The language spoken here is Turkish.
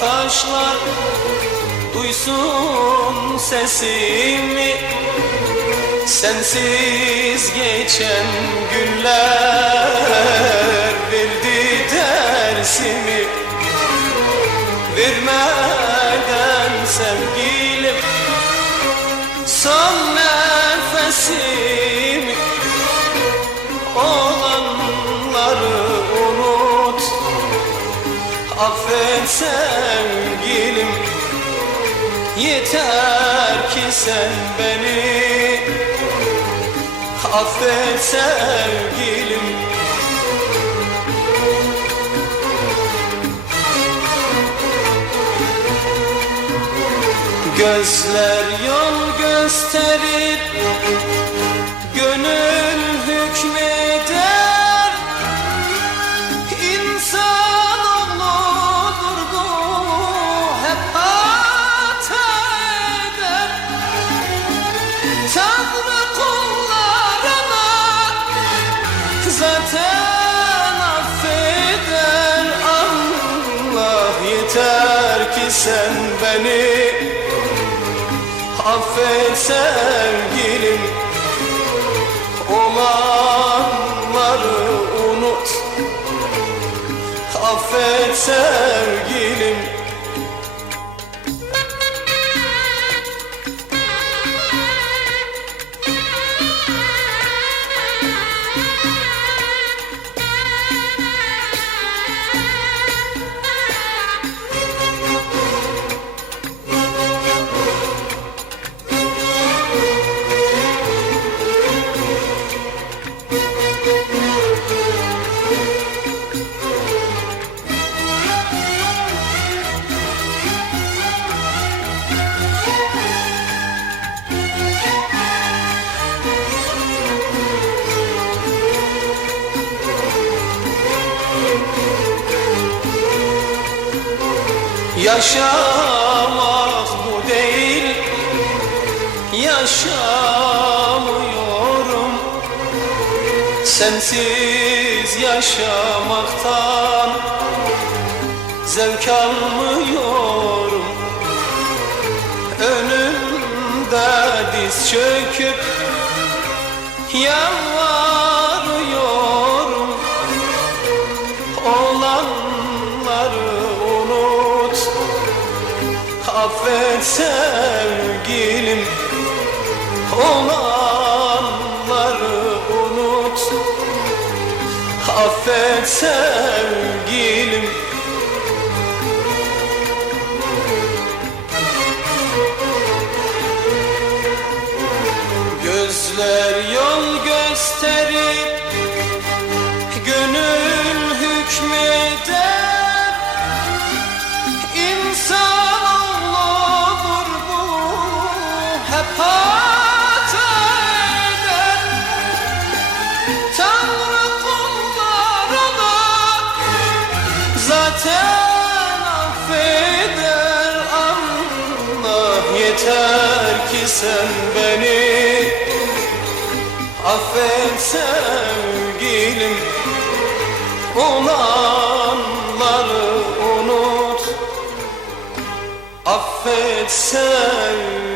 taşlar. Duysun sesimi. Sensiz geçen günler Verdi dersimi. Vermeden sevgilim Son nefesimi sevgilim. Yeter ki sen beni Affet sevgilim. Gözler yol gösterir Gönül Zaten affeder. Allah yeter ki sen beni Affet sevgilim. Olanları unut. Affet sevgilim Yaşamak bu değil. Yaşamıyorum. Sensiz yaşamaktan Zevk almıyorum. Önümde diz çöküp Yalvarıyorum Affet sevgilim. Olanları unut. Affet sevgilim. Gözler yol gösterir sen beni Affet sevgilim. Olanları unut Affet sevgilim